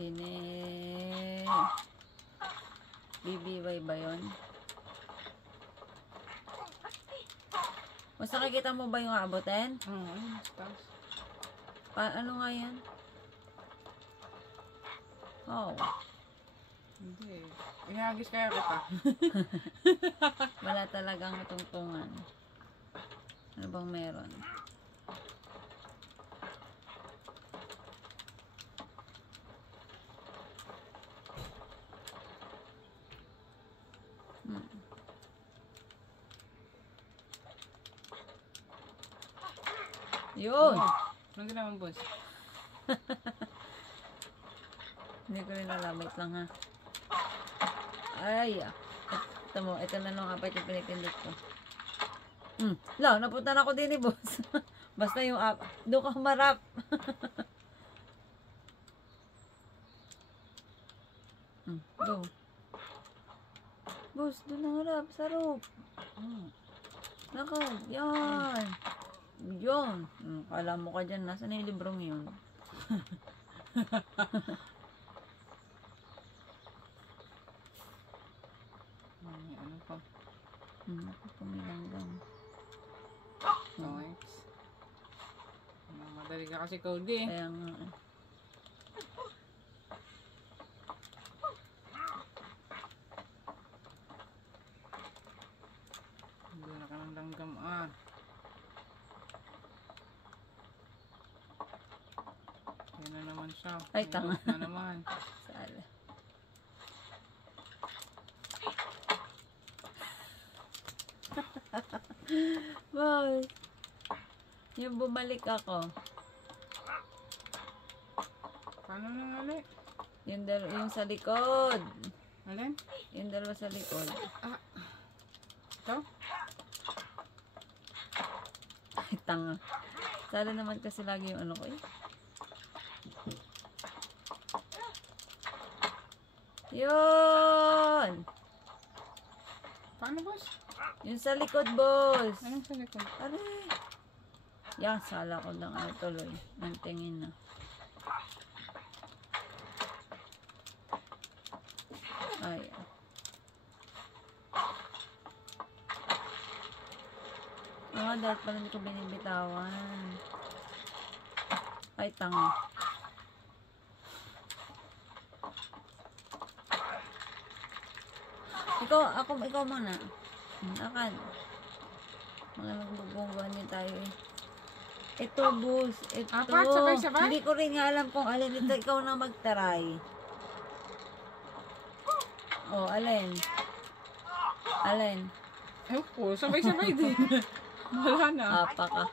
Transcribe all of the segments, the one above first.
Sine... BBY ba yun? Mas nakikita mo ba yung aabotin? Oo, ayun, stars. Ano nga yan? Oh. Hindi. Ihagis kaya kita. Wala talagang tungtungan. Ano bang meron? Yun! Anong ginawa mo, boss? Hindi ko rin alam. Wait lang ha. Ay, ito mo. Ito na lang apat yung pinipindot ko. La, napunta na ako din ni boss. Basta yung app. Doon ka humarap. Go. Boss, doon na harap. Sa roof. Lakad. Yan. Yun. Kala mo ka dyan. Nasaan na yung librong yun? Ano pa? Ako pumilang lang. Nice. Madali ka kasi, Cody. Kaya nga. Hindi na ka ng langgam, Yan na naman siya. Ay, tanga. Na naman. Sala. Boy. Yung bumalik ako. Paano nang ali? Yung sa likod. Alin? Yung dalawa sa likod. Ito? Ay, tanga. Sala naman kasi lagi yung ano ko eh. Yun! Paano, boss? Yung sa likod, boss. Anong sa likod? Aray. Yan, sala ko lang. Ano tuloy. Ang tingin na. Ay. Dahil pala hindi ko binibitawan. Ay, tanga. Ikaw muna. Akan. Mga nagbubungguan din tayo eh. Ito, boss. Ito. Apat, sabay-sabay? Hindi ko rin nga alam kung alin. Ito, ikaw na magtaray. Oh, alin? Alin? Ay po, sabay-sabay din. Wala na. Apa ka.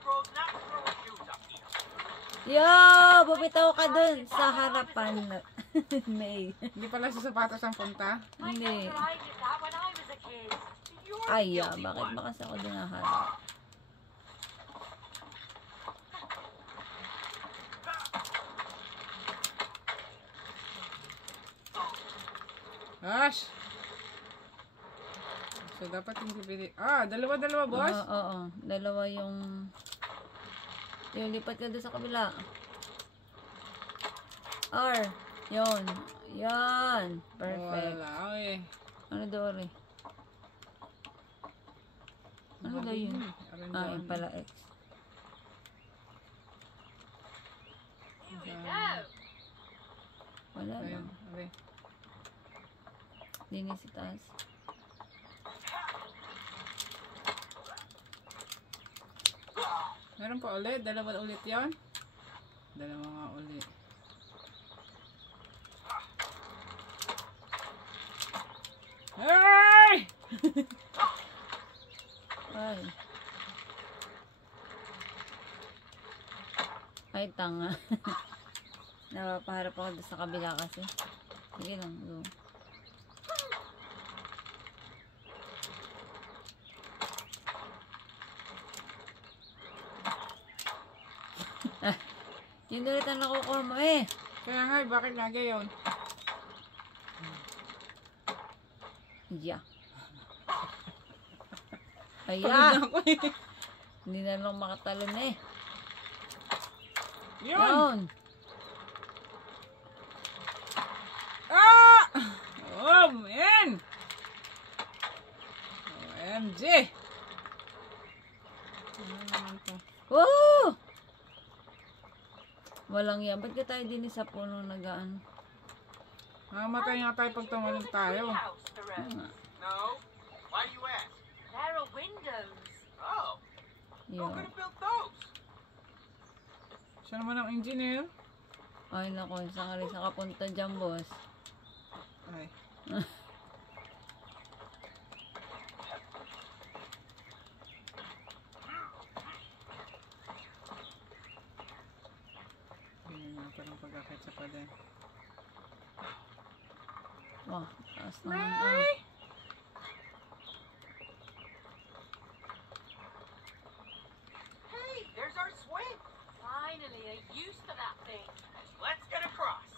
Yo! Bumitaw ka dun sa harapan. May. Hindi pala sa sapatos ang punta. Hindi. Ay, bakit ba kasi ako din naharap? Gosh! So, dapat hindi pili. Dalawa-dalawa, boss? Oo. Dalawa yung... Yung lipat ka doon sa kabila. R. Yun. Yan. Perfect. Wala, eh. Ano doon eh? Ano daw yun? Yun pala X. Wala lang. Okay. Linis si taas. Meron pa ulit? Dalawa ulit yon? Dalawa nga ulit. Hey! Ay. Ay, tanga. Napapaharap ako doon sa kabila kasi. Sige lang, go. Yun ulit ang nakukuha mo eh. Kaya nga, bakit lagi yun? Yeah. Pagod Kaya, na ako eh. hindi na lang makatalon eh. Yun! Walang yan. Ba't ka tayo din sa puno nagaan? Mamatay nga tayo pag tumalon tayo. House to rent. No. Why do you ask? There are windows. Oh, who Yun. could have built those? Siya naman ang engineer. Ay, naku. Saan ka rin sa kapunta dyan, boss? Ay. Ganyan nga parang pagkakit sa pader. Wah, taas naman. Ah. Hey, there's our swing. Finally, a use for that thing. Let's get across.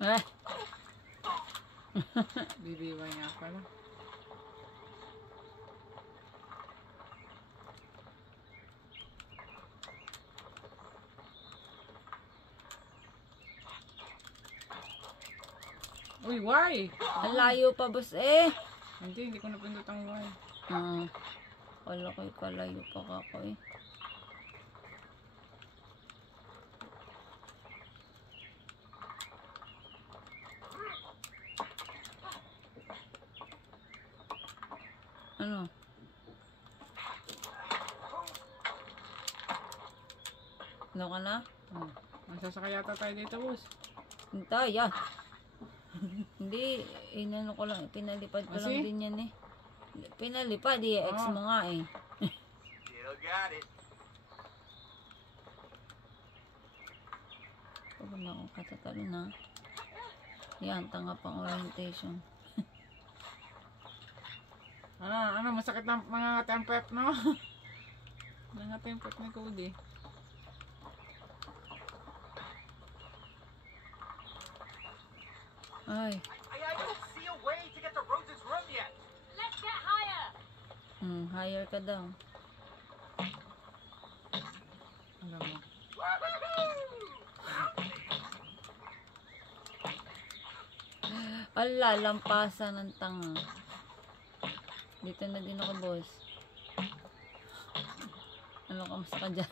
Eh, BBY nga pala. Uy, why? ang layo pa, boss. Eh. Hindi ko napindot ang why. Ah. Kala ko kalayo pa kako eh. Ano? Ano ka na? Magsasakay yata tayo dito, boss. Hintay, ah. Hindi, inano ko lang, pinalipad ko lang Kasi? din yan eh. Pinalipad, i-ex Ah. mo nga eh. Still got it. Pagod na ako katatalo na. Yan, tanga pang orientation. Ano, masakit na mga tempet, no? Mga tempet ni Cody. Ay, I don't see a way to get to Rose's room yet. Let's get higher. higher ka daw. Alam mo. Ala, lampasan ng tanga. Dito na din ako, boss. Ano, kamusta ka dyan?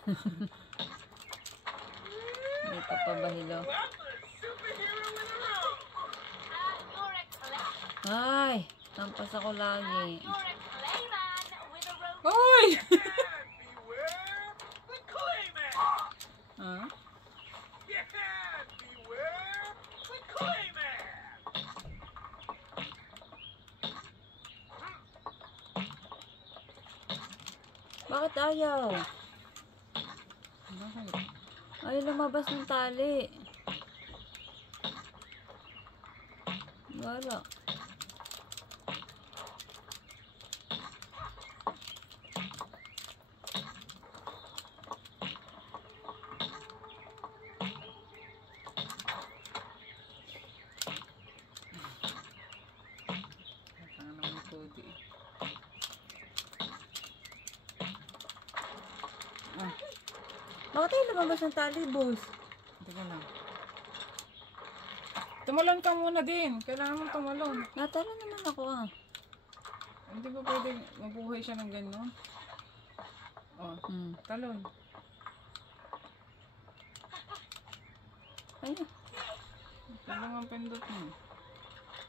May ka pa ba, hello? I'm a superhero in a row. You're a clay. Ay, lampas ako lagi. You're a clayman with a rope. Uy! And beware the Clayman. Ah? Yeah, beware the Clayman. Bakit ayaw? Bakit? Ayaw lumabas ng tali. Wala. Tanga naman ni Cody. Bakit ayaw lumabas ng tali, boss? Teka lang. Tumalon ka muna din. Kailangan mong tumalon. Natalo naman ako ah. Hindi ba pwede mabuhay siya ng gano'n? Oh, talon. Ayun. Kailangan ang pindot mo.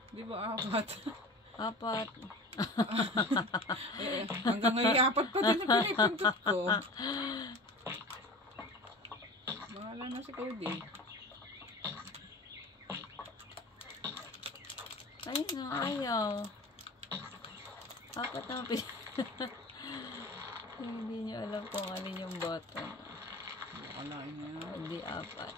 Di ba apat? Apat. Hanggang ngayon apat pa din ang pinipindot ko. Bahala na si Cody. Ayun na, ayaw. Apat na Hindi niyo alam kung alin yung button. Akalain niya na. Hindi apat.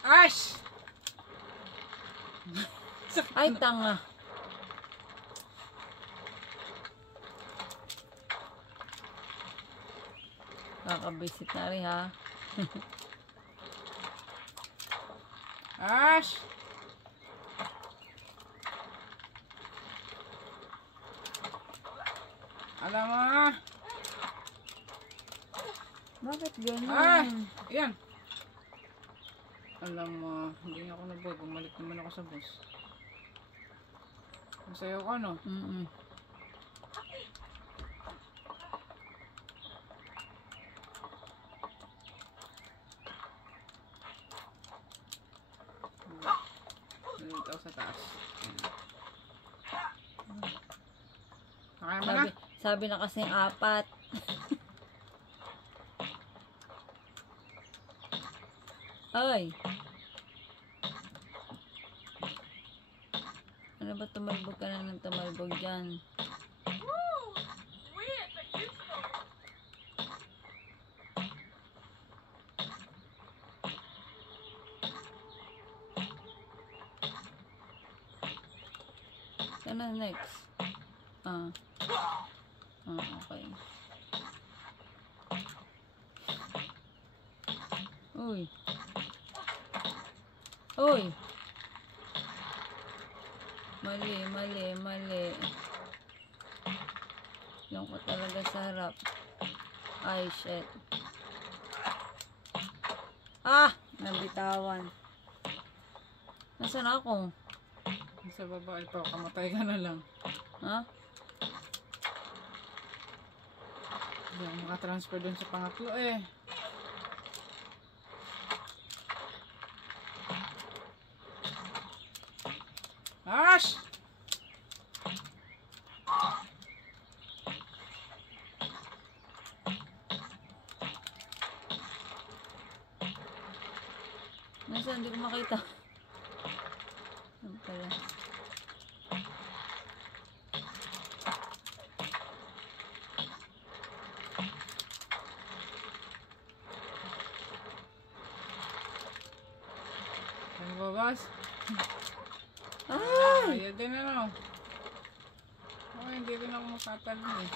Ash! Ay, tanga. Kakabisit na rin ha. Ash! Alam mo ah! Bakit ganun? Ah! Yan! Alam mo, hindi ako nag-boy. Bumalik naman ako sa bus. Masaya ko ano? Sa taas. Kaya mo na? Sabi na kasing 4. Ay. Ano ba tumalbog ka na ng tumalbog dyan? Woo! Weird but useful. Ano next? Okay. Uy. Uy. Mali. Lungkot talaga sa harap. Ay, shit. Nabitawan. Nasaan ako? Sa baba, ito. Kamatay ka na lang. Ha? Hindi ako makatransfer dun sa pangatlo eh. Ash! Nasaan? Hindi ko makita. Ano pala? Ano ba, boss? Ay! Ayan din ano. Oh, hindi rin ako makatalon eh.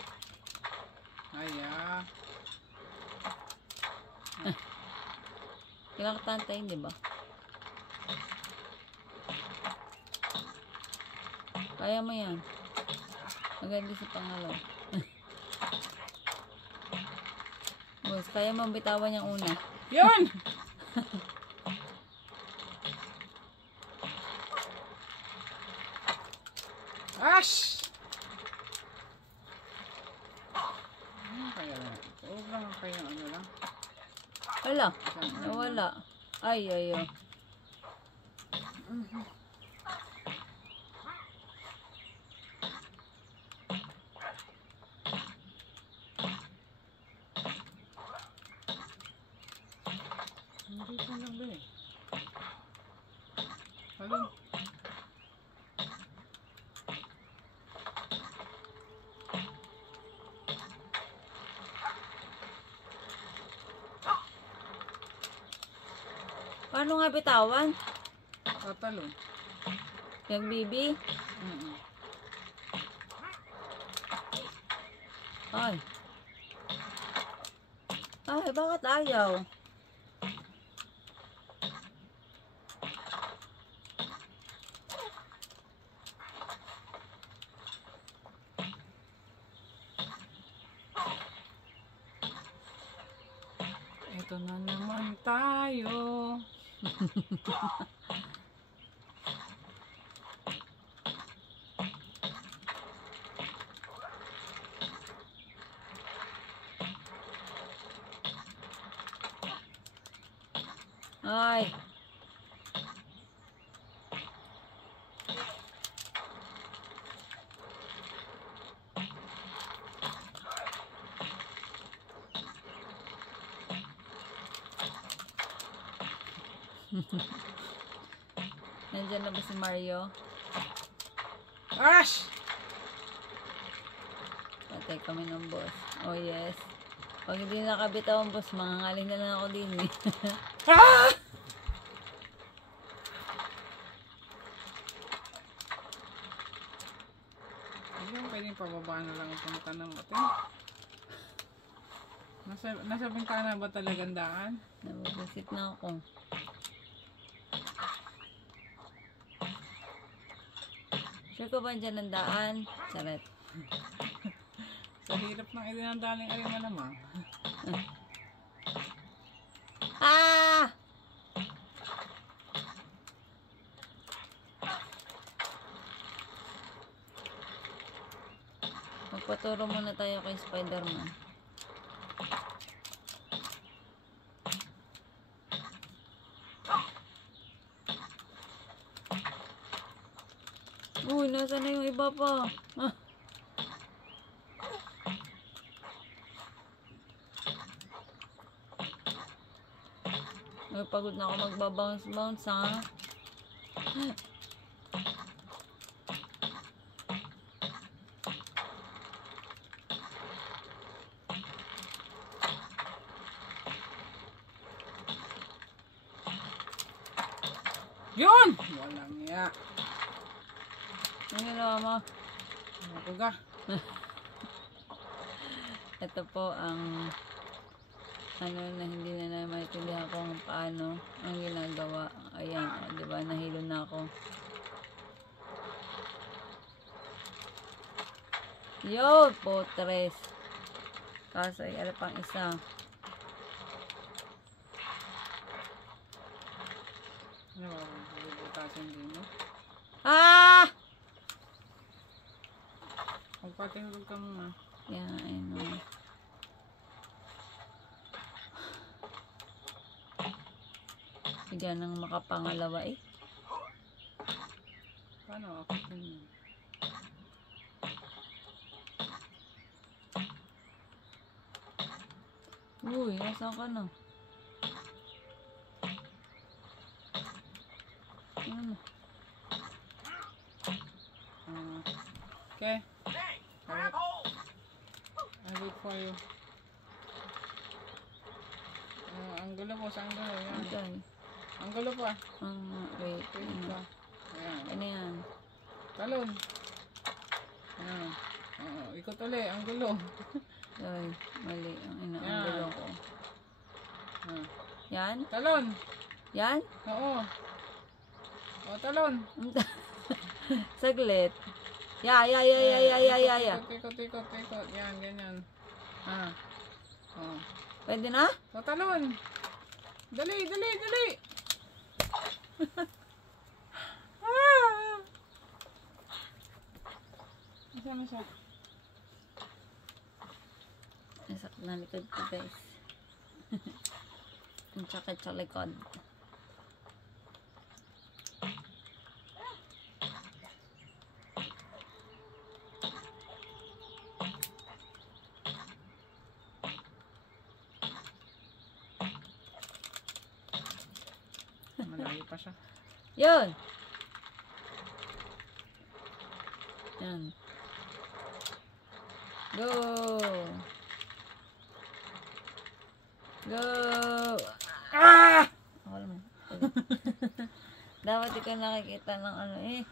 Kailangan tantayin, di ba? Kaya mo yan. Maganda sa pangalaw. Boss, kaya mo bitawan yung una. Yun! Ash! Ano kaya lang? Huwag lang kaya ano lang. Wala. Nawala. Ay. Hindi pa lang ba eh. Alin? Paano nga bitawan? Tatalon. Yung bibi? Ay. Ay, bakit ayaw? Ito na naman tayo. Ay. Nandiyan na ba si Mario? Ash! Patay kami ng boss. Oh yes. Pag hindi nakabitaw ang boss, mangangaling na lang ako din eh. Ah! Hindi mo pwedeng pababa na lang ang punta ng atin. Nasa bintana ba talagang daan? Nababasit na ako. Sure ko ba dyan ang daan? Saret. Sa hirap ng ilinandaling arima naman. Ah! Magpaturo muna tayo kay Spider-Man. Uy, nasa na yung iba pa? Ah. Ay, pagod na ako magbabounce-bounce, ha? Yun! Walang iya. Ano ginawa mo? Ako ga. Ito po ang ano na hindi na maintindihan kung paano ang ginagawa. Ayan, di ba? Nahilo na ako. Yo, potres. Kaso ay ala pang isa. Ano ba? Bubutasin din mo. Ah! Magpatingulog ka muna. Yan, ano. Bigyan ng makapangalawa eh. Paano ako din? Uy, nasaan ka na? Ano? Okay. Hey, grab hold! I wait for you. Ang gulo po, sa ang gulo. Yan. Okay. Ang gulo pa. Wait. Wait pa. Ayan. Ano yan? Talon. Ayan. Oo, ikot ulit. Ang gulo. Ay, mali. Ang Yan. inaanggulo ko. Ah. Yan? Talon. Yan? Oo. O, talon. Saglit. Ya. Ikot. Yan, ganyan. Oh. Pwede na? O, talon. Dali. Isa siya. Nasakit na likod ko, guys. Ang sakit sa likod. Malayo pa siya. Yun! Yan. Go! Go! Ah! Ako naman. Dapat ikaw nakikita ng ano eh.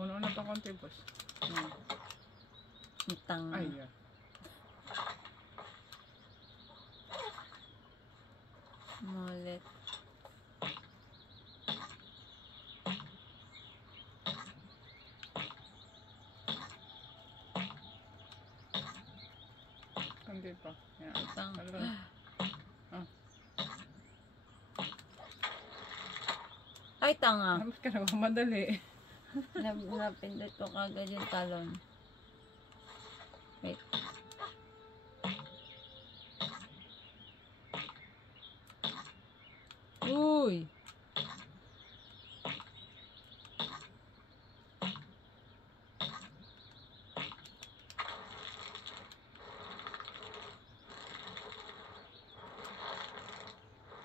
Una pa konti, boss. Ang tanga. Ay, yeah. Mulit. Konti pa. Yan. Tanga. Talon. Ay, tanga. Dapat ka na madali. Napindot ko kagad yung talon. Wait. Uy!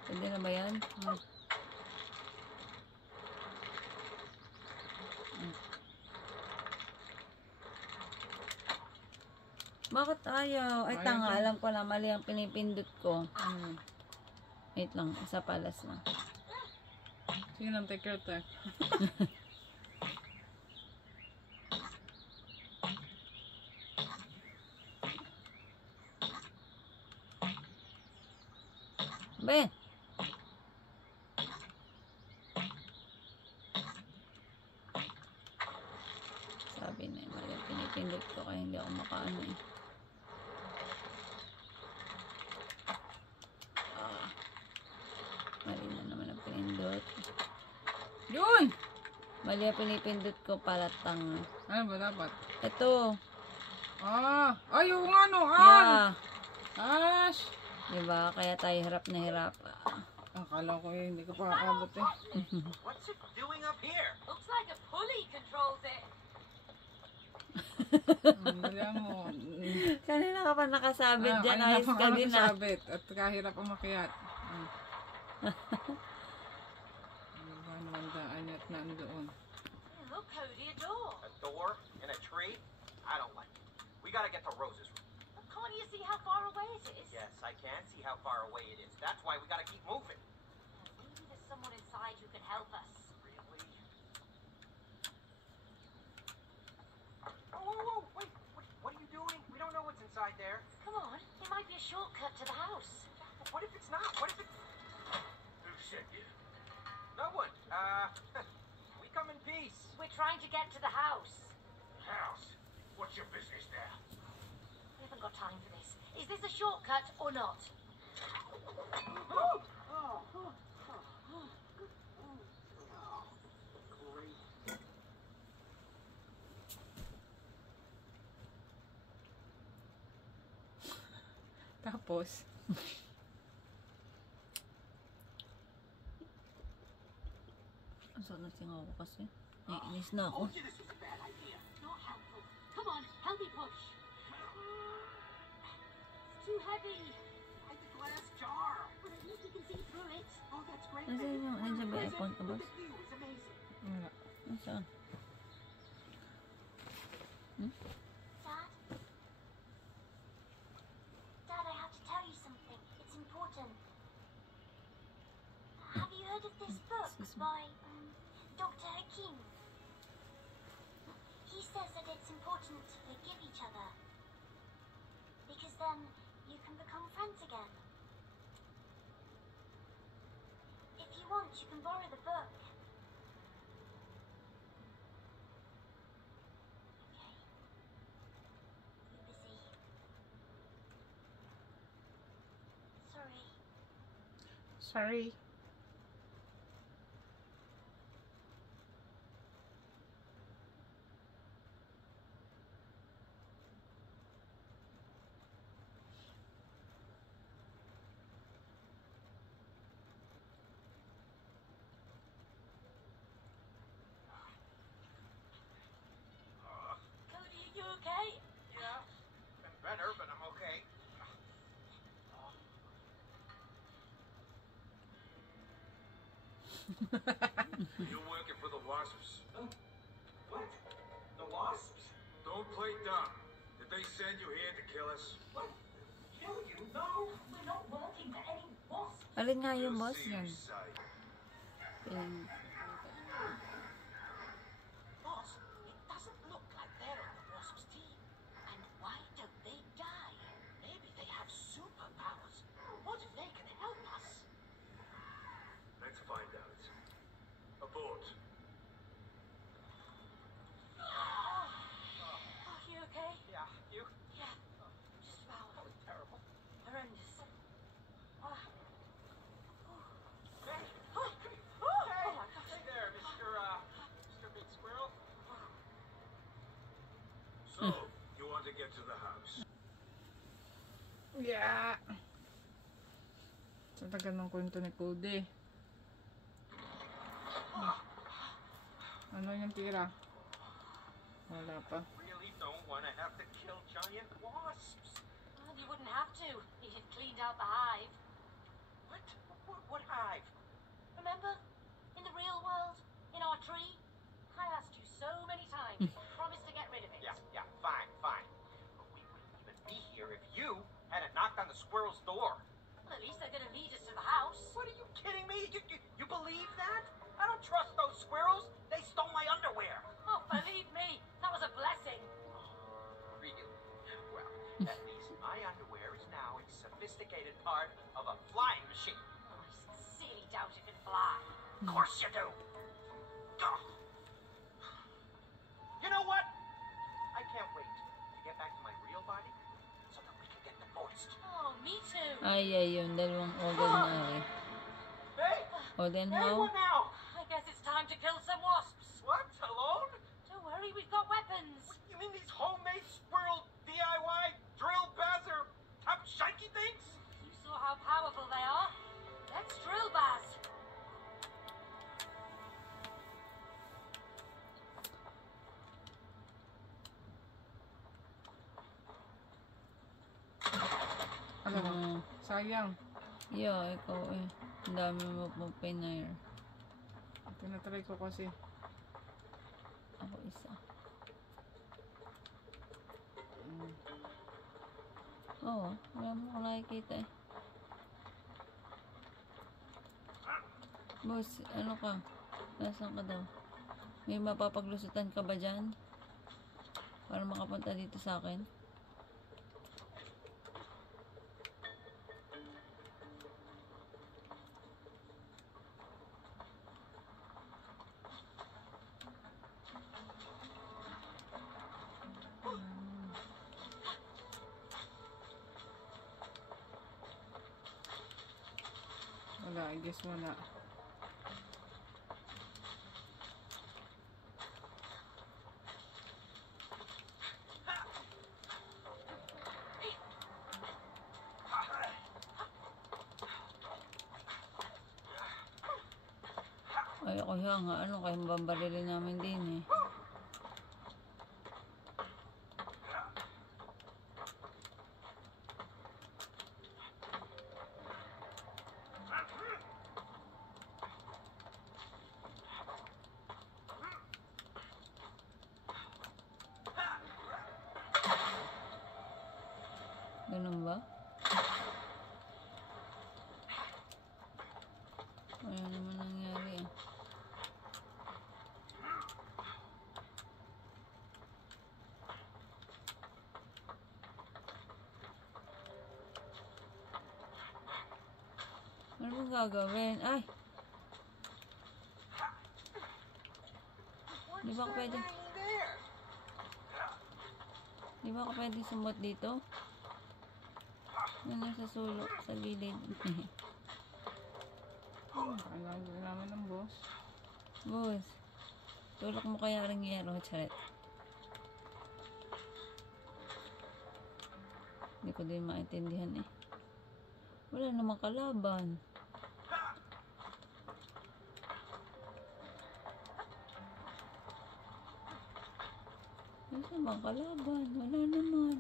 Pwede na ba yan? Bakit ayaw? Ay, Ayaw tanga. ko. Alam ko na mali ang pinipindot ko. Hmm. Wait lang. Isa palas na. Sige nang take care tayo. Ben! Sabi na mali ang pinipindot ko kaya hindi ako makaano eh. Mali na naman ang pinindot. Yun! Mali ang pinipindot ko para tanga. Ano ba dapat? Ito. Ay, yung ano, An! Yeah. Ash! Diba? Kaya tayo hirap na hirap. Akala ko hindi ko pa aabot eh. What's it doing up here? Looks like a pulley controls it. Bilang mo. Kanina ka pa nakasabit dyan. Kanina Ayos pa ka nga din ah. nakasabit at kahirap ang makiat. Diba naman daan at nandoon. Hey, look, Cody, a door. A door and a tree? I don't like it. We gotta get to Rose's room. But can't you see how far away it is? Yes, I can see how far away it is. That's why we gotta keep moving. Maybe there's someone inside who can help us. Really? Whoa, wait, what are you doing? We don't know what's inside there. Come on, it might be a shortcut to the house. What if it's not? What if it's... Who sent you? No one. We come in peace. We're trying to get to the house. House? What's your business there? We haven't got time for this. Is this a shortcut or not? Tapos, Ang sakit ng singaw ko kasi. Naiinis na ako. This was a bad idea. Not helpful. Come on, help me push. It's too heavy. Like the glass jar. But at least you can see through it. Oh, that's great. Nasaan yung, nandiyan ba yung iPhone ka, boss? The view is amazing. wala. Nasaan? Dad? Dad, I have to tell you something. It's important. Have you heard of this book Excuse me. by Dr. Hakim? He says that it's important to forgive each other. Because then you can become friends again. If you want, you can borrow the book. Okay. You busy? Sorry. Sorry. Cody, are you okay? Yeah. Been better, but I'm okay. You're working for the Wasps. What? The wasps? Don't play dumb. Did they send you here to kill us? What? Kill you? No. We're not working for any wasps. Alin nga yung We'll boss see yan? you decide. Boss, it doesn't look like they're on the wasps team. And why don't they die? Maybe they have superpowers. What if they can help us? Let's find out. Abort. Are you okay? Yeah, you? Yeah, just about. That was terrible. Horrendous. Hey! Oh, Hey! oh my gosh. Hey there, Mr. Big Squirrel. So, you want to get to the house? Yeah. Sa tagal ng kwento ni Cody. Ano yung tira? Wala pa. Really don't want to have to kill giant wasps. Well, you wouldn't have to. He had cleaned out the hive. What? What hive? Remember? In the real world? In our tree? I asked you so many times. You promised to get rid of it. Yeah, fine. But we wouldn't even be here if you hadn't knocked on the squirrel's door. Well, at least they're going to lead us to the house. What, are you kidding me? You believe that? I don't trust those squirrels. They stole my underwear. Oh, believe me, that was a blessing. Really? Well, at least my underwear is now a sophisticated part of a flying machine. Oh, I sincerely doubt it can fly. Of course you do. Ugh. You know what? I can't wait to get back to my real body so that we can get divorced. Oh, me too. Ay, yun. Dalawang organ na rin. Hey! O then Hey, how? what now? I guess it's time to kill some wasps. What? Alone? Don't worry, we've got weapons. You mean these homemade squirrel DIY drill bass or top shaky things? You saw how powerful they are. Let's drill bass. Alam mo, Mm. sayang. Yeah, ikaw eh. Ang dami mo pang pinair. Tinatry ko kasi. Ako isa. Oo, wala mo ko nakikita eh. Boss, ano ka? Nasaan ka daw? May mapapaglusutan ka ba dyan? Para makapunta dito sa akin? Wala, I guess wala. Ay, ako nga. Ano kayo bambarilin namin din eh. Ganun ba? Wala naman nangyari ah. Ano bang gagawin? Ay! Di ba ako pwede? Di ba ako pwede sumot dito? Ano sa sulok, sa gilid. Kailangan namin ng boss. Boss, tulok mo kaya ring yero, charet. Hindi ko din maintindihan eh. Wala namang kalaban. Wala namang kalaban. Wala naman.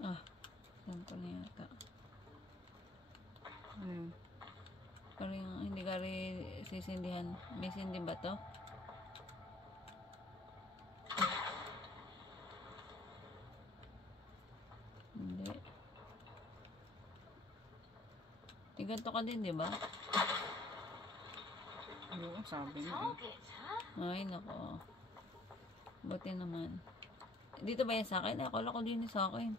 Ah, alam ko na yata. Ano yun? Pero yung hindi ka rin sisindihan. May sindi ba to? Hindi. Ganto ka din, di ba? Yung sabi niya. Target, huh? Ay, nako. Buti naman. Dito ba yan sa akin? Akala ko din sa akin.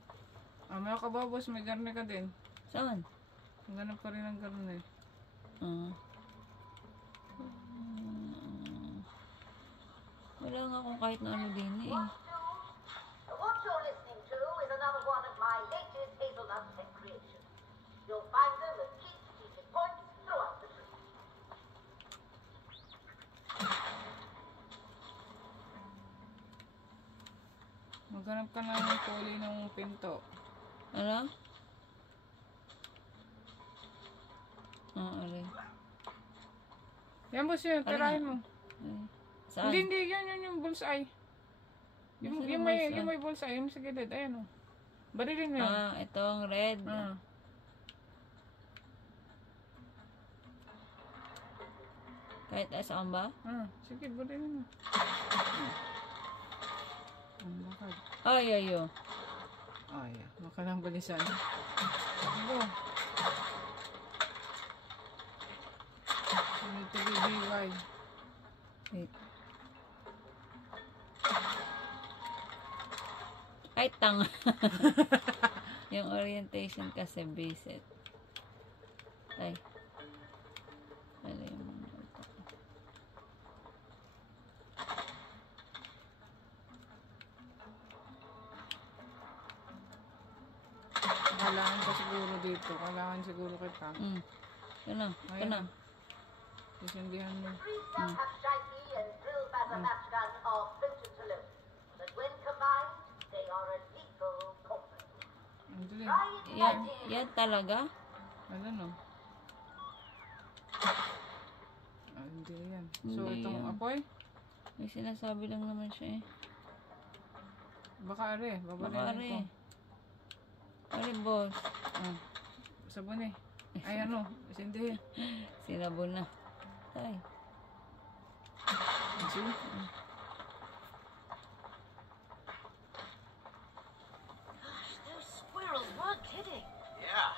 May ka ba, boss? May garne ka din. Saan? Ganap pa rin ang garne. Wala nga akong kahit na ano din eh. What you're listening to is another one of my latest hazelnut tech creations. You'll find them at key strategic points throughout the tree. Maghanap ka na ng puli ng pinto. Ano? Alay. Yan, boss, yun. Tirahin mo. Ay. Saan? Hindi. Yan yung bullseye. Yung, Nasaan yung, ang may, bullseye? yung may bullseye. Yung sa gilid. Ayan, o. Barilin mo yun. Ito ang red. Kahit saan ba? Sige, barilin mo. Ang bakad. Ay, ayo. Ay, baka lang balisan. Go. Need to be DY. Wait. Ay, tanga. Yung orientation kasi basic. Ay. Ano yung kailangan ka siguro dito. Kailangan siguro kita. Ito na. Ito Ayan. na. Isindihan mo. Three Shaiki and drill Batamashkan are filtered to load, but when combined, they are a lethal combo. Ang dali. Try it Yan. Yan talaga? Ano no? Hindi yan. So, Hindi itong yan. apoy, May sinasabi lang naman siya eh. baka are. Baka Babalinin ko. Ari boss. Sabon eh. Ay ano, isindihin. Sinabon na. Ay. See? Gosh, those squirrels weren't kidding. Yeah.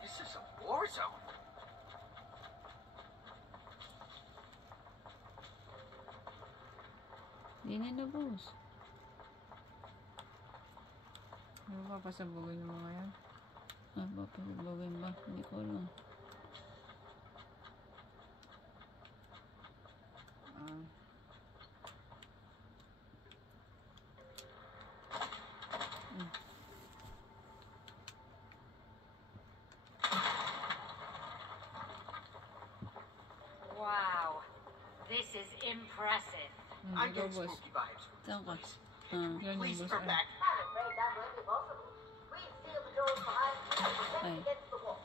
This is a war zone. Hindi niya na boss. Ano ba pasabugin yung mga yan? Papasabawin ba? Hindi ko alam. Wow, this is impressive. I Ikaw, get boss. spooky vibes from Saan this ka? place. Yan yung Please boss. turn Ay. back. I'm afraid that won't be possible. We've sealed the doors behind you and protect Aye. against the wall.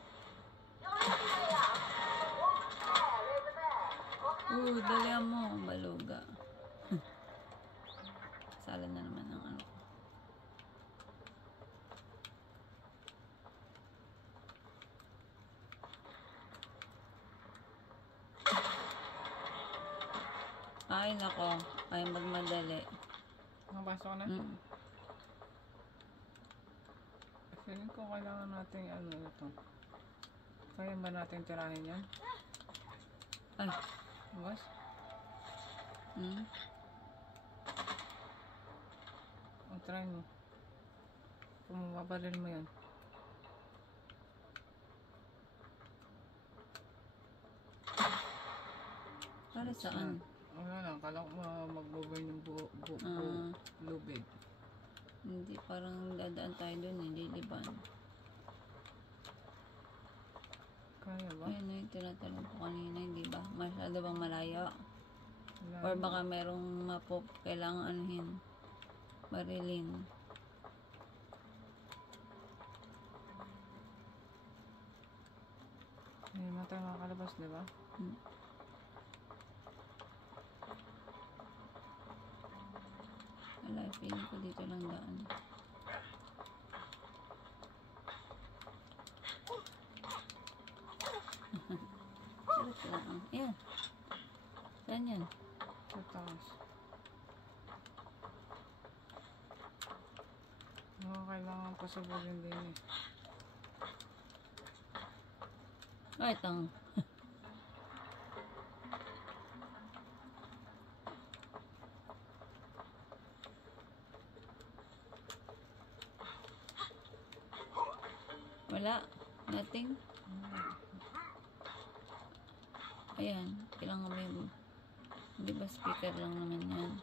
Your only way out is to walk there over there. On the other side. Dalihan mo. Baluga. Sala na naman ng ano. Ay, nako. Ay, magmadali. Nakapasok na? Feeling ko kailangan natin ano ito. Kaya ba natin tirahin yan? Ay. Boss? O, try mo. Kung mababaril mo yan. Para saan? Wala lang, kala ko mag-burn yung lubid. Hindi, parang dadaan tayo dun eh. Liliban. Kaya ba? Ayun yung tinatanong ko kanina, hindi ba? Masyado bang malayo? Wala. Or baka merong kailangan anuhin. Barilin. Hindi mo tayo makakalabas, di ba? Wala, feeling ko dito lang daan. Sarap lang. Ayan. Saan yan? Sa taas. Kailangan pasabugin din eh. Ay, tang. Wala. Nothing. Ayan. Kailangan may... Di ba speaker lang naman yan?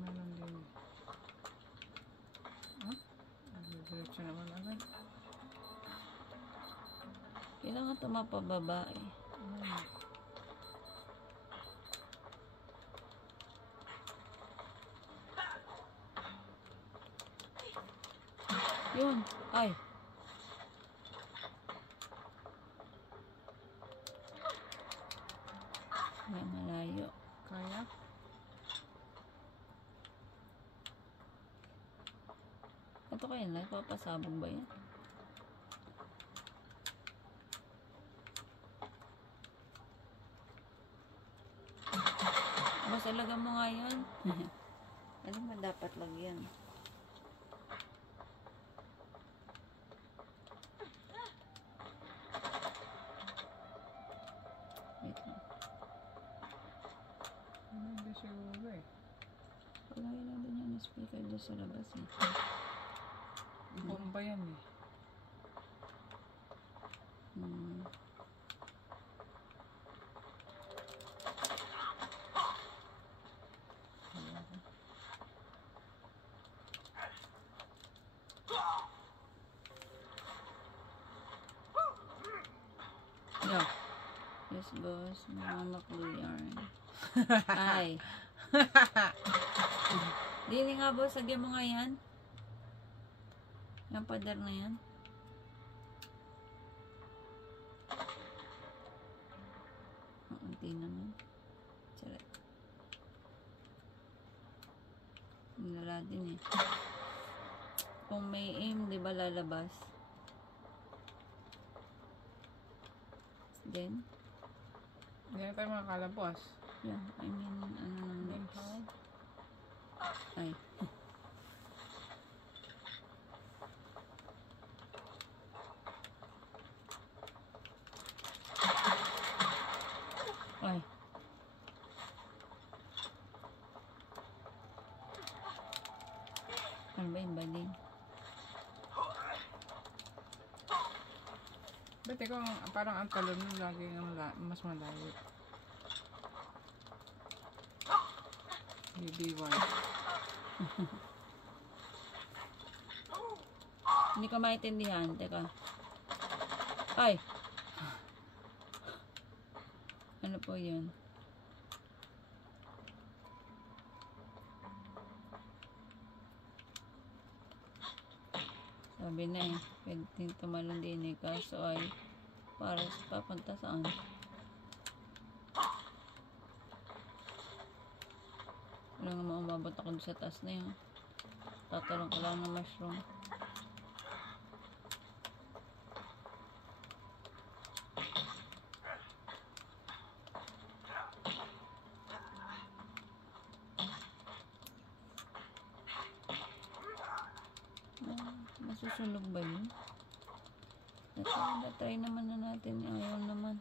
Meron din eh. Ha? Diretso naman agad. Kailangan ito mapababa eh. Yun. Ay. May malayo. Kaya? Ito kaya na, papasabog ba yan? Basta lagyan mo nga yan. Ano ba dapat lagyan? Wait lang. Hindi siguro eh. Pagayin na din yung speaker doon sa labas eh. Bomba yan eh. boss. Mga maklo yarn. Ay. Dili nga, boss. Sagyan mo nga yan. Yung pader na yan. Unti naman. Charat. Nilala din eh. Kung may aim, di ba lalabas? Then, Hindi na tayo makakalabas. yeah, I mean, ano nang Then next? how? Ay. Ay. Ano ba yung baling? Ba't ikaw, parang ang talon mo lagi mas malayo. BBY. Hindi ko maintindihan. Teka. Ay! Ano po yun? Sabi na eh. Pwede tumalon din eh. Kaso ay para sa papunta saan? Wala nga maumabot ako sa taas na yun. Tatalong ko lang ng mushroom. Masusunog ba yun? Try naman na natin. Ayaw naman.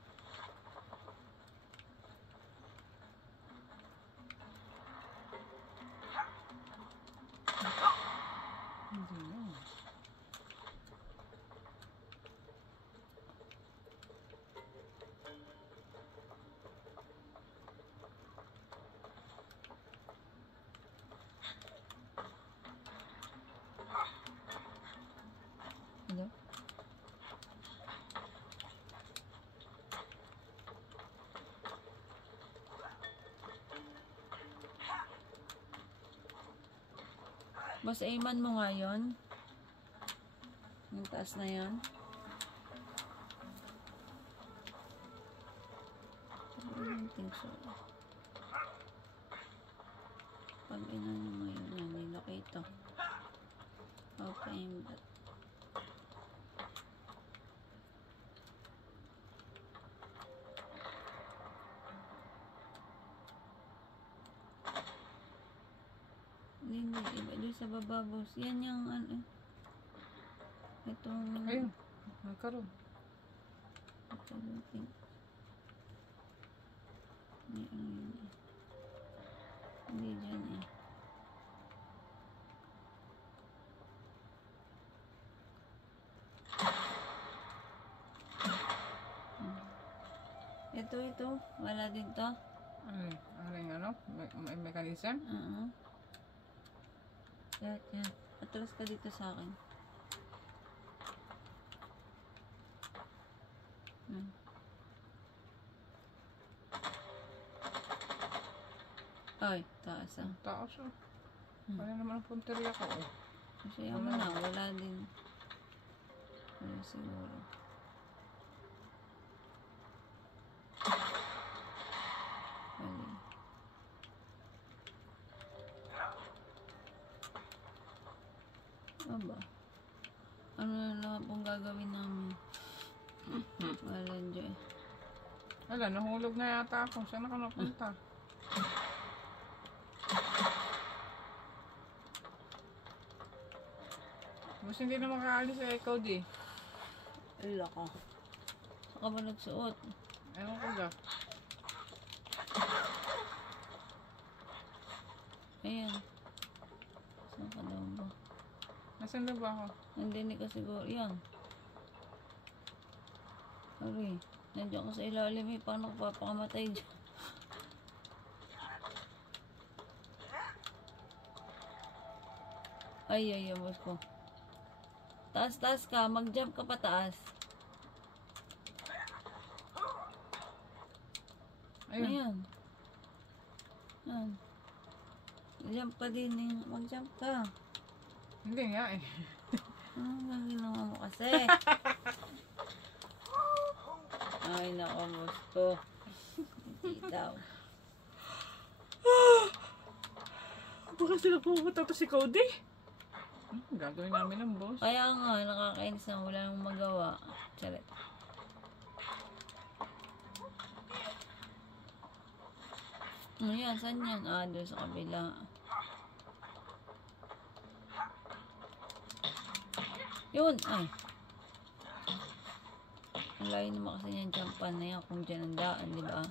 Hindi na. Hello? Boss, aiman mo nga yun. Yung taas na yun. I don't think so. Pag inano mo yun, hindi nakita. Okay, but hindi, iba doon sa baba, boss. Yan yung ano. Itong Ayun. Nagkaroon. ito, I think. May ano yun eh. Hindi dyan eh. Ito. Wala din to. Ano yung ano? May mechanism? Yan. Atras ka dito sa akin. Ay, taas ah. Taas oh. Wala naman ang punteriya ko oh. Kasi mo na, wala din. Wala siguro. Wala. Aba. Ano na lang pong gagawin namin? Wala dyan. Wala, nahulog na yata ako. Saan ako napunta? Mas hindi na makaalis sa ikaw di. Wala ka. Saka ba nagsuot? Ewan ko ba? Ayan. Saan ka daw ba? Nasaan na ba ako? Nandinig ka siguro. Yan. Sorry. Nandiyan ko sa ilalim eh. Paano ko papakamatay dyan? Ay, boss ko. Taas ka. Mag-jump ka pa taas. Ayun. Ayan. Ayan. Jump ka din eh. Mag-jump ka. Hindi nga eh. Ano ang ginawa mo kasi? Ay, nako, gusto. Hindi daw. Baka sila pumunta to si Cody. Gagawin namin ng boss. Kaya nga, nakakainis na wala nang magawa. Charet. Ano yan? Saan yan? Ah, doon sa kabila. Yun! Ay! Ang layo naman kasi yan jumpan na yan kung dyan ang daan, di ba?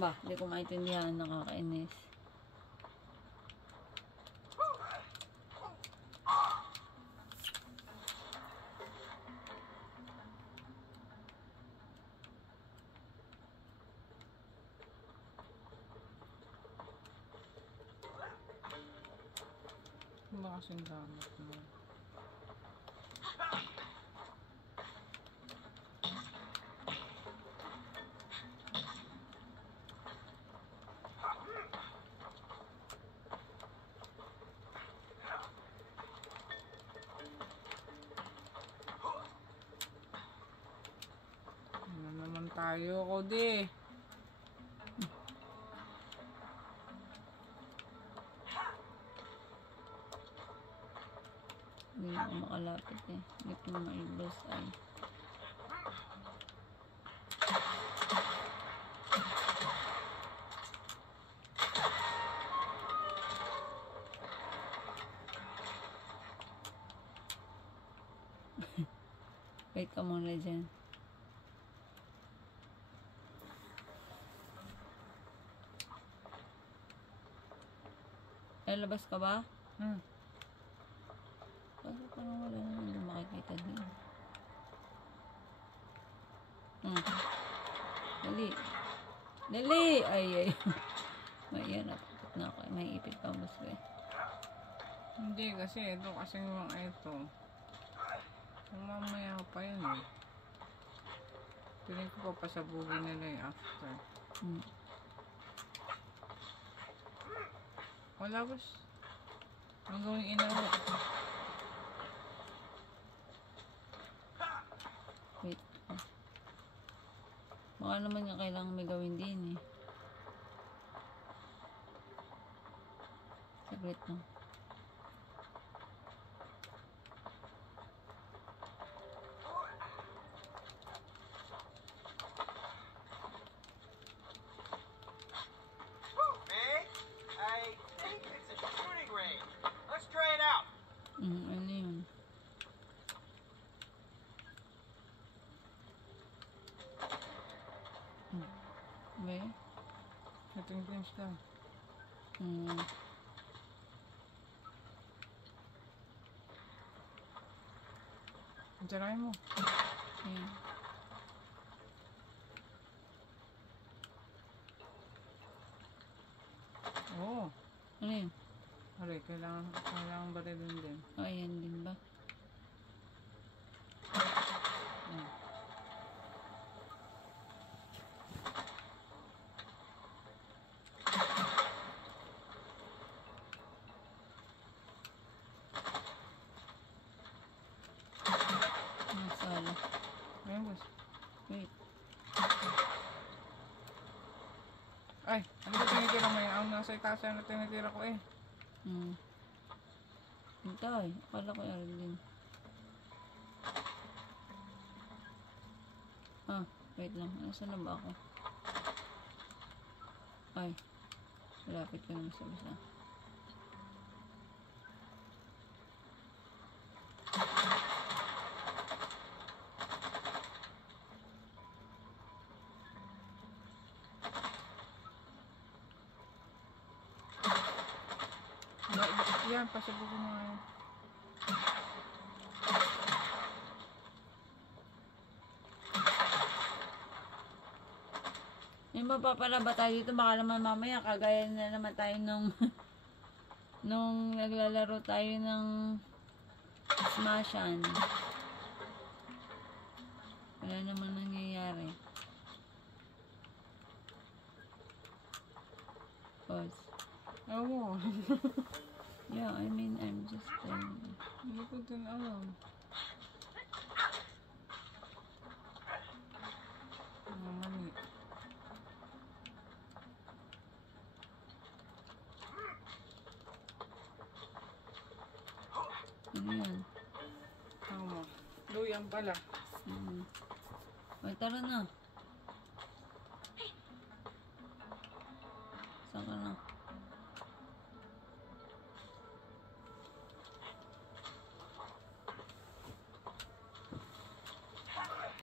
Ba, hindi ko maintindihan, nakakainis. Baka kasing gamit mo. Ano naman tayo, Cody? Hindi ako makalapit eh. Hindi ko maibos ay. Wait ka muna dyan. Lalabas ka ba? Kasi parang wala naman doon makikita din. Dali. Dali! Ay, ay. May yan. Natakot na ako. May ipit pa mo eh. Hindi kasi ito kasing mga ito. Kung mamaya pa yan eh. Piling ko papasabugin nila yung after. Wala boss. Ang gawing inawa. Wait. Baka naman nga kailangan may gawin din eh. Saglit lang. Meg, I think it's a shooting range. Let's try it out. Ano yun? Ba? Shooting range lang. Try mo. Ayan. Oo. Ano yun? Alay, kailangan barilin din. Ayan din ba? Sala. Ayun boss. Wait. Ay, ano ba tinitira mo yan? Ang nasa itaas yan na tinitira ko eh. Hintay. Akala ko yan din. Ah, wait lang. Nasaan na ba ako? Ay. Malapit ko naman sa isa. Yan, pasabugin mo nga yan. May mapapala ba tayo dito? Baka naman mamaya kagaya na naman tayo nung nung naglalaro tayo ng Smashan. Wala naman nangyayari. Pause. Oo. Yeah, I mean, I'm just telling you. Hindi ko din alam. Mga mani. Ano yan? Tama. Luyan pala. Ay, tara na. Saan ka na?